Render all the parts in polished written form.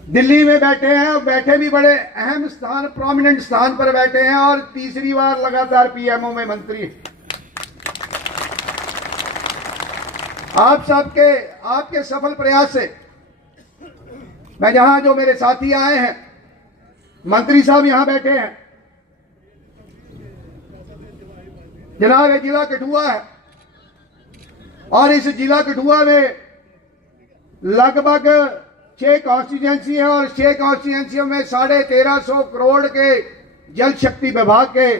दिल्ली में बैठे हैं और बैठे भी बड़े अहम स्थान, प्रोमिनेंट स्थान पर बैठे हैं और तीसरी बार लगातार पीएमओ में मंत्री हैं। आप सबके आपके सफल प्रयास से मैं जहां जो मेरे साथी आए हैं, मंत्री साहब यहां बैठे हैं, जनाब ये जिला कठुआ है और इस जिला कठुआ में लगभग 6 कॉन्स्टिट्यूंसी है और 6 कॉन्स्टिट्यूंसियों में 1350 करोड़ के जल शक्ति विभाग के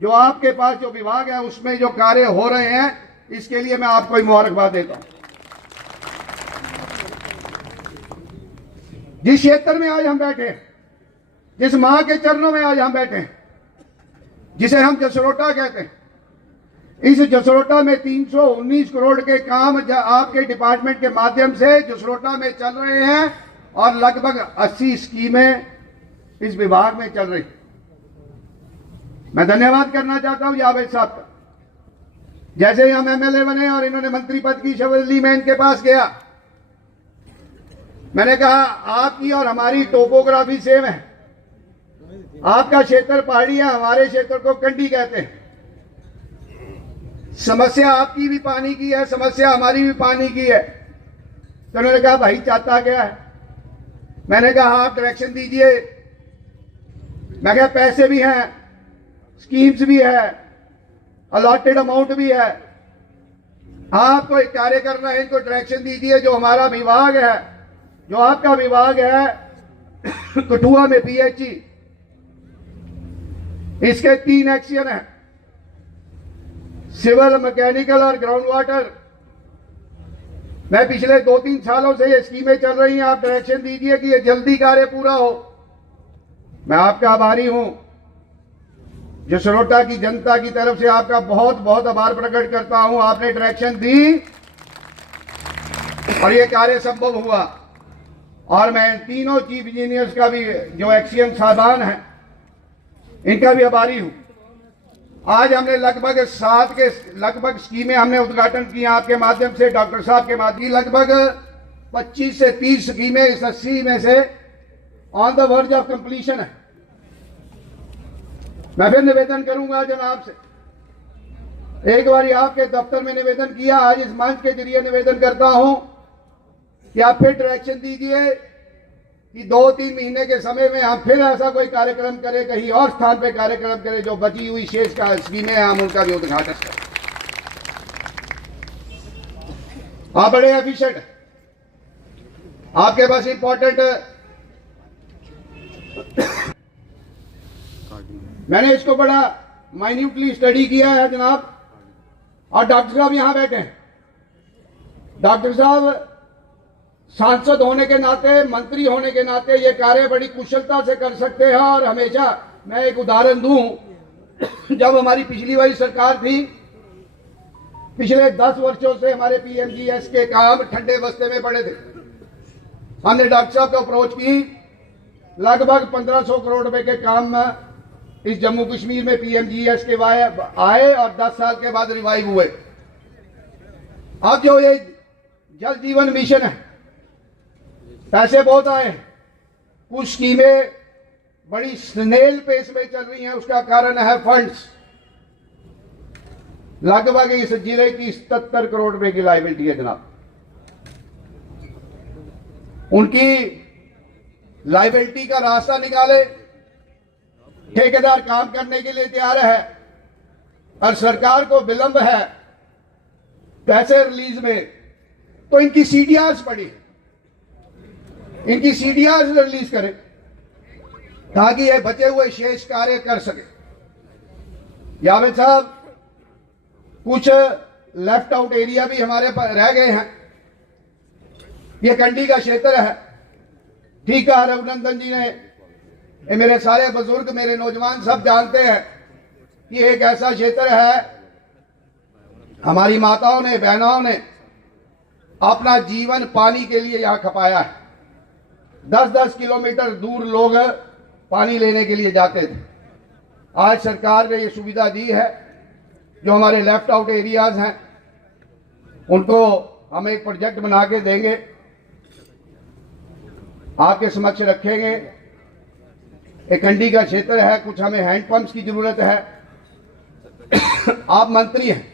जो आपके पास जो विभाग है उसमें जो कार्य हो रहे हैं, इसके लिए मैं आपको मुबारकबाद देता हूं। जिस क्षेत्र में आज हम बैठे हैं, जिस मां के चरणों में आज हम बैठे हैं, जिसे हम जसरोटा कहते हैं, इस जसरोटा में 319 करोड़ के काम आपके डिपार्टमेंट के माध्यम से जसरोटा में चल रहे हैं और लगभग 80 स्कीमें इस विभाग में चल रही। मैं धन्यवाद करना चाहता हूं जावेद साहब का। जैसे ही हम एमएलए बने और इन्होंने मंत्री पद की शपथ ली, मैं इनके पास गया, मैंने कहा आपकी और हमारी टोपोग्राफी सेम है, आपका क्षेत्र पहाड़ी है, हमारे क्षेत्र को कंडी कहते हैं, समस्या आपकी भी पानी की है, समस्या हमारी भी पानी की है। तो उन्होंने कहा भाई चाहता क्या है? मैंने कहा आप डायरेक्शन दीजिए। मैं कहा पैसे भी हैं, स्कीम्स भी है, अलॉटेड अमाउंट भी है, आपको एक कार्य करना है, इनको डायरेक्शन दीजिए। जो हमारा विभाग है, जो आपका विभाग है कठुआ में पीएचई, इसके 3 एक्शन है, सिविल, मैकेनिकल और ग्राउंड वाटर। मैं पिछले 2-3 सालों से ये स्कीमें चल रही हैं, आप डायरेक्शन दीजिए कि ये जल्दी कार्य पूरा हो। मैं आपका आभारी हूं, जसरोटा की जनता की तरफ से आपका बहुत बहुत आभार प्रकट करता हूं। आपने डायरेक्शन दी और ये कार्य संभव हुआ और मैं तीनों चीफ इंजीनियर्स का भी, जो एक्सीएम साहबान हैं, इनका भी आभारी हूं। आज हमने लगभग 7 के लगभग स्कीमें हमने उद्घाटन किया आपके माध्यम से, डॉक्टर साहब के माध्यम, लगभग 25 से 30 स्कीमें इस 80 में से on the verge of completion है। मैं फिर निवेदन करूंगा जनाब से, एक बार आपके दफ्तर में निवेदन किया, आज इस मंच के जरिए निवेदन करता हूं कि आप फिर डायरेक्शन दीजिए कि 2-3 महीने के समय में हम फिर ऐसा कोई कार्यक्रम करें, कहीं और स्थान पे कार्यक्रम करें, जो बची हुई शेष का स्कीमें हैं हम उनका भी उद्घाटन करें। आप बड़े एफिशिएंट, आपके पास इंपॉर्टेंट, मैंने इसको बड़ा माइन्यूटली स्टडी किया है जनाब। और डॉक्टर साहब यहां बैठे हैं, डॉक्टर साहब सांसद होने के नाते, मंत्री होने के नाते ये कार्य बड़ी कुशलता से कर सकते हैं। और हमेशा मैं एक उदाहरण दूं, जब हमारी पिछली वाली सरकार थी, पिछले 10 वर्षों से हमारे पीएमजीएस के काम ठंडे बस्ते में पड़े थे। हमने डॉक्टर साहब को अप्रोच की, लगभग 1500 करोड़ रुपए के काम इस जम्मू कश्मीर में पीएमजीएस के आए और 10 साल के बाद रिवाइव हुए। अब जो ये जल जीवन मिशन है, पैसे बहुत आए, कुछ स्कीमें बड़ी स्नेल पेस में चल रही हैं, उसका कारण है फंड्स। लगभग इस जिले की 77 करोड़ रुपए की लायबिलिटी है जनाब। उनकी लायबिलिटी का रास्ता निकाले, ठेकेदार काम करने के लिए तैयार है और सरकार को विलंब है पैसे रिलीज में, तो इनकी सीडीआर्स पड़ी, इनकी सीडीआर्स रिलीज करें ताकि ये बचे हुए शेष कार्य कर सके। जावेद साहब, कुछ लेफ्ट आउट एरिया भी हमारे पास रह गए हैं। ये कंडी का क्षेत्र है, ठीक है, रघुनंदन जी ने, ये मेरे सारे बुजुर्ग, मेरे नौजवान सब जानते हैं कि एक ऐसा क्षेत्र है, हमारी माताओं ने, बहनों ने अपना जीवन पानी के लिए यहां खपाया है। 10-10 किलोमीटर दूर लोग पानी लेने के लिए जाते थे। आज सरकार ने ये सुविधा दी है, जो हमारे लेफ्ट आउट एरियाज हैं उनको हम एक प्रोजेक्ट बना के देंगे। आपके समक्ष रखेंगे। एक कंडी का क्षेत्र है, कुछ हमें हैंडपंप्स की जरूरत है। आप मंत्री हैं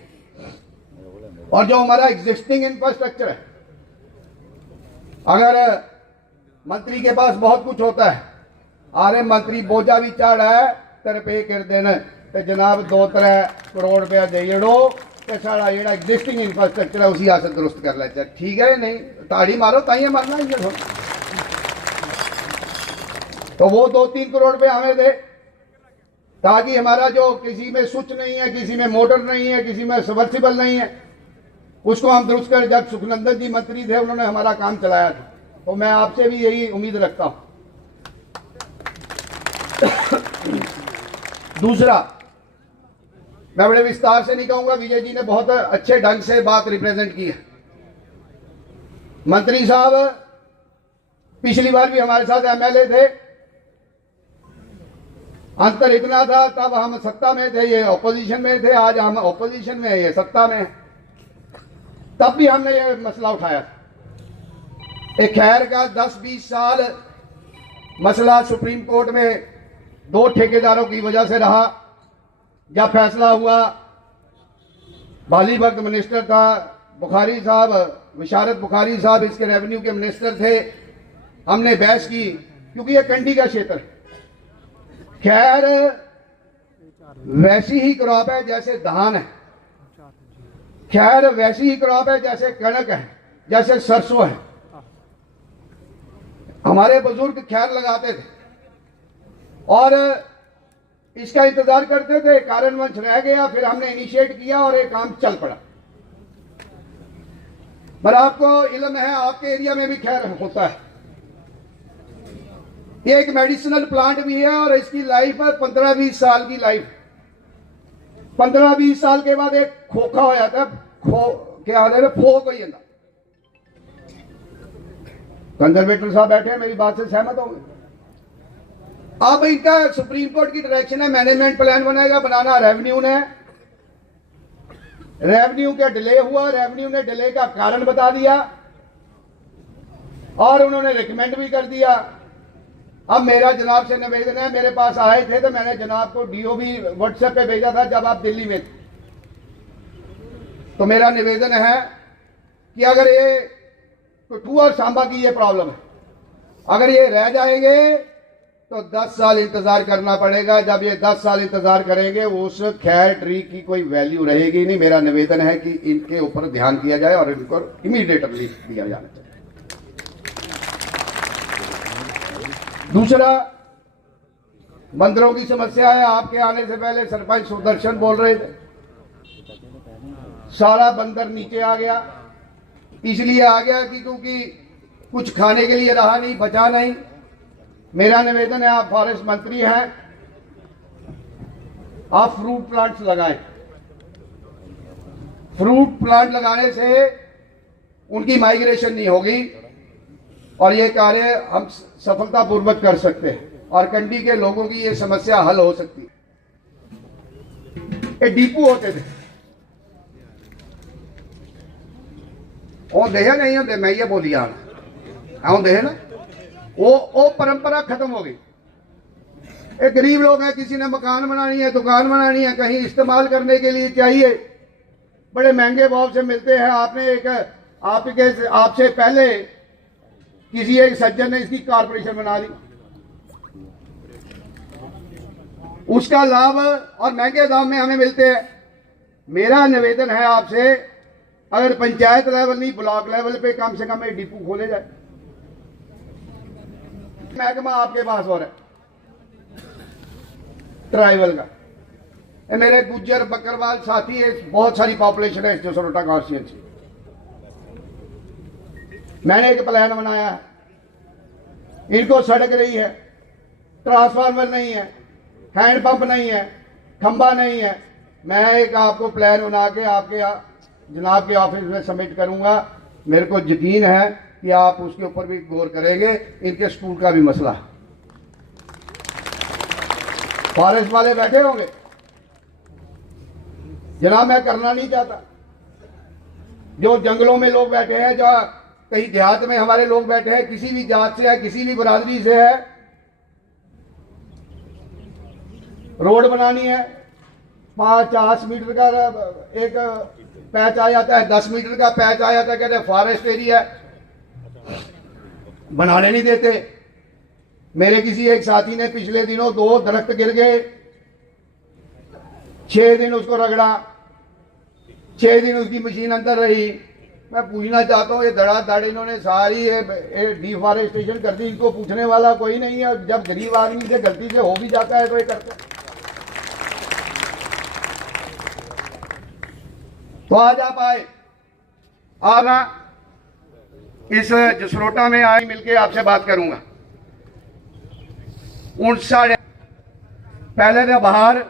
और जो हमारा एग्जिस्टिंग इंफ्रास्ट्रक्चर है, अगर मंत्री के पास बहुत कुछ होता है, आरे मंत्री बोझा भी चाड़ा है तेरे पे कर देना तो जनाब 2-3 करोड़ रुपया दे जड़ो तो सारा जो एग्जिस्टिंग इंफ्रास्ट्रक्चर है उसी आस दुरुस्त कर लेते। ठीक है, नहीं ताड़ी मारो ताइए मरना ही है। तो वो 2-3 करोड़ रुपये हमें दे, ताकि हमारा जो किसी में स्विच नहीं है, किसी में मोटर नहीं है, किसी में सबमर्सिबल नहीं है, उसको हम दुरुस्त कर। जब सुखनंदन जी मंत्री थे उन्होंने हमारा काम चलाया था, तो मैं आपसे भी यही उम्मीद रखता हूं। दूसरा, मैं बड़े विस्तार से नहीं कहूंगा, विजय जी ने बहुत अच्छे ढंग से बात रिप्रेजेंट की है। मंत्री साहब पिछली बार भी हमारे साथ एमएलए थे, अंतर इतना था, तब हम सत्ता में थे, ये ऑपोजिशन में थे। आज हम ऑपोजिशन में, ये सत्ता में, तब भी हमने ये मसला उठाया था। एक खैर का 10-20 साल मसला सुप्रीम कोर्ट में 2 ठेकेदारों की वजह से रहा। जब फैसला हुआ, बाली वक्त मिनिस्टर था बुखारी साहब, विशारत बुखारी साहब इसके रेवेन्यू के मिनिस्टर थे। हमने बहस की क्योंकि ये कंडी का क्षेत्र है। खैर वैसी ही क्रॉप है जैसे धान है, खैर वैसी ही क्रॉप है जैसे कणक है, जैसे सरसों है। हमारे बुजुर्ग खैर लगाते थे और इसका इंतजार करते थे। कारणवश रह गया, फिर हमने इनिशिएट किया और एक काम चल पड़ा। पर आपको इल्म है, आपके एरिया में भी खैर होता है। ये एक मेडिसिनल प्लांट भी है और इसकी लाइफ है 15-20 साल की लाइफ। 15-20 साल के बाद एक खोखा हो जाता है, क्या आते फोक हो जाता। कंजर्वेटर साहब बैठे हैं, मेरी बात से सहमत होंगे। अब इनका सुप्रीम कोर्ट की डायरेक्शन है, मैनेजमेंट प्लान बनेगा, बनाना रेवेन्यू ने। रेवेन्यू का डिले हुआ, रेवेन्यू ने डिले का कारण बता दिया और उन्होंने रिकमेंड भी कर दिया। अब मेरा जनाब से निवेदन है, मेरे पास आए थे तो मैंने जनाब को डीओ भी व्हाट्सएप पे भेजा था जब आप दिल्ली में थे। तो मेरा निवेदन है कि अगर ये कठुआ और सांबा की ये प्रॉब्लम है, अगर ये रह जाएंगे तो 10 साल इंतजार करना पड़ेगा। जब ये 10 साल इंतजार करेंगे उस खैर ट्री की कोई वैल्यू रहेगी नहीं। मेरा निवेदन है कि इनके ऊपर ध्यान दिया जाए और इनको इमीडिएट रिलीफ दिया जाना चाहिए। दूसरा, बंदरों की समस्या है। आपके आने से पहले सरपंच सुदर्शन बोल रहे थे, सारा बंदर नीचे आ गया। इसलिए आ गया कि क्योंकि कुछ खाने के लिए रहा नहीं, बचा नहीं। मेरा निवेदन है, आप फॉरेस्ट मंत्री हैं, आप फ्रूट प्लांट्स लगाएं। फ्रूट प्लांट लगाने से उनकी माइग्रेशन नहीं होगी और ये कार्य हम सफलतापूर्वक कर सकते हैं और कंडी के लोगों की ये समस्या हल हो सकती है। ये डिपो होते थे, देखे नहीं होते, मैं ये बोली देखे ना, वो परंपरा खत्म हो गई। एक गरीब लोग हैं, किसी ने मकान बनानी है, दुकान बनानी है, कहीं इस्तेमाल करने के लिए चाहिए, बड़े महंगे भाव से मिलते हैं। आपसे पहले किसी एक सज्जन ने इसकी कारपोरेशन बना दी, उसका लाभ और महंगे दाम में हमें मिलते हैं। मेरा निवेदन है आपसे, अगर पंचायत लेवल नहीं ब्लॉक लेवल पे कम से कम एक डिपो खोले जाए। महकमा आपके पास और है ट्राइबल का, मेरे गुज्जर बकरवाल साथी है, बहुत सारी पॉपुलेशन है जसरोटा कॉन्स्टिट्यूंसी। मैंने एक प्लान बनाया है, इनको सड़क नहीं है, ट्रांसफार्मर नहीं है, हैंडपंप नहीं है, खंबा नहीं है। मैं एक आपको प्लान बना के आपके जनाब के ऑफिस में सबमिट करूंगा। मेरे को यकीन है कि आप उसके ऊपर भी गौर करेंगे। इनके स्कूल का भी मसला है, फॉरेस्ट वाले बैठे होंगे जनाब, मैं करना नहीं चाहता। जो जंगलों में लोग बैठे हैं, जो कहीं देहात में हमारे लोग बैठे हैं, किसी भी जात से है, किसी भी बरादरी से है, रोड बनानी है, 50 मीटर का एक पैच आ जाता है, 10 मीटर का पैच आ जाता है, कहते हैं फॉरेस्ट एरिया बनाने नहीं देते। मेरे किसी एक साथी ने पिछले दिनों 2 दरख्त गिर गए, 6 दिन उसको रगड़ा, 6 दिन उसकी मशीन अंदर रही। मैं पूछना चाहता हूँ, ये धड़ाधड़ इन्होंने सारी डिफॉरेस्टेशन कर दी, इनको पूछने वाला कोई नहीं है। जब गरीब आदमी से गलती से हो भी जाता है तो ये करते। तो आज आप आए, आना इस जसरोटा में आए, मिलके आपसे बात करूंगा। 59 पहले तो बाहर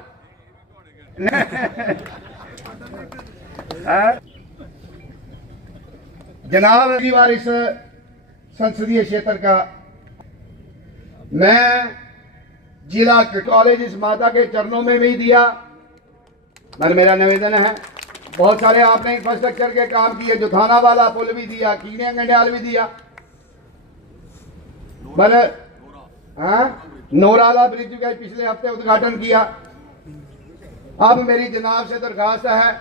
जनाब, अगली बार इस संसदीय क्षेत्र का मैं जिला कॉलेज इस माता के चरणों में भी दिया, पर मेरा निवेदन है, बहुत सारे आपने इंफ्रास्ट्रक्चर के काम किए, जो थाना वाला पुल भी दिया, कीड़िया गंडियाल भी दिया, पर नोराला ब्रिज का पिछले हफ्ते उद्घाटन किया। अब मेरी जनाब से दरखास्त है,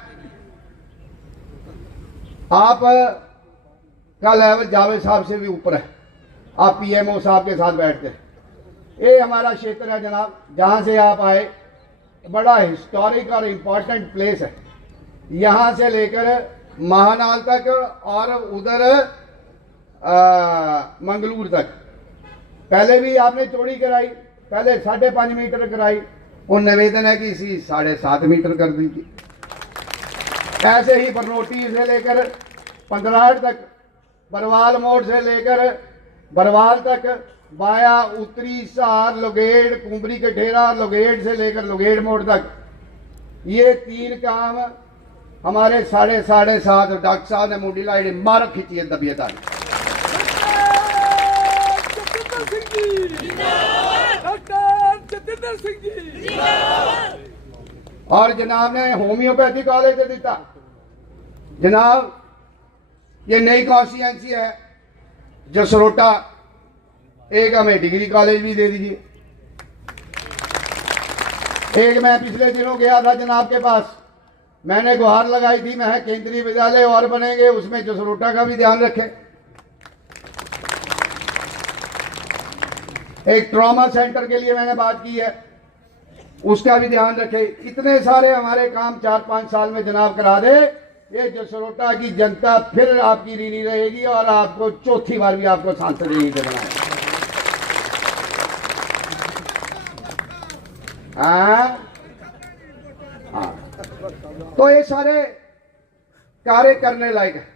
आप का लेवल जावेद साहब से भी ऊपर है, आप पीएमओ साहब के साथ बैठते हैं। ये हमारा क्षेत्र है जनाब, जहां से आप आए, बड़ा हिस्टोरिक और इम्पोर्टेंट प्लेस है। यहां से लेकर महानाल तक और उधर मंगलूर तक, पहले भी आपने चौड़ी कराई, पहले 5.5 मीटर कराई, और निवेदन है कि इसी 7.5 मीटर कर दीजिए। ऐसे ही बरनोटी से लेकर पंदराड़ तक, बरवाल मोड़ से लेकर बरवाल तक, बाया उत्तरी सहार लोगेड़ कुंबरी कठेरा, लोगेड़ से लेकर लोगेड़ मोड़ तक, ये 3 काम हमारे 7.5 डॉक्टर साहब ने मुंडी लाई मार खींची है दबियत आई। और जनाब ने होम्योपैथी कॉलेज दे दिता। जनाब, ये नई कॉन्स्टिट्यूएंसी है जसरोटा, एक हमें डिग्री कॉलेज भी दे दीजिए। एक मैं पिछले दिनों गया था जनाब के पास, मैंने गुहार लगाई थी, मैं केंद्रीय विद्यालय और बनेंगे, उसमें जसरोटा का भी ध्यान रखें। एक ट्रॉमा सेंटर के लिए मैंने बात की है, उसका भी ध्यान रखें। इतने सारे हमारे काम 4-5 साल में जनाब करा दे, ये जसरोटा की जनता फिर आपकी ऋणी रहेगी और आपको चौथी बार भी आपको सांसद यहीं से बनाए। हाँ, तो ये सारे कार्य करने लायक है।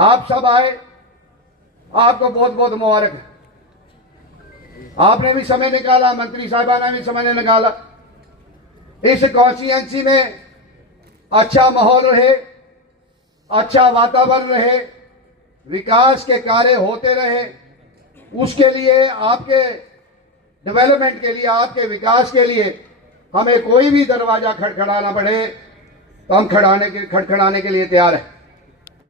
आप सब आए, आपको बहुत बहुत मुबारक है। आपने भी समय निकाला, मंत्री साहिबाना भी समय निकाला। इस कॉन्स्टिट्यूएंसी में अच्छा माहौल रहे, अच्छा वातावरण रहे, विकास के कार्य होते रहे, उसके लिए, आपके डेवलपमेंट के लिए, आपके विकास के लिए हमें कोई भी दरवाजा खटखटाना पड़े तो हम खड़काने के लिए तैयार है।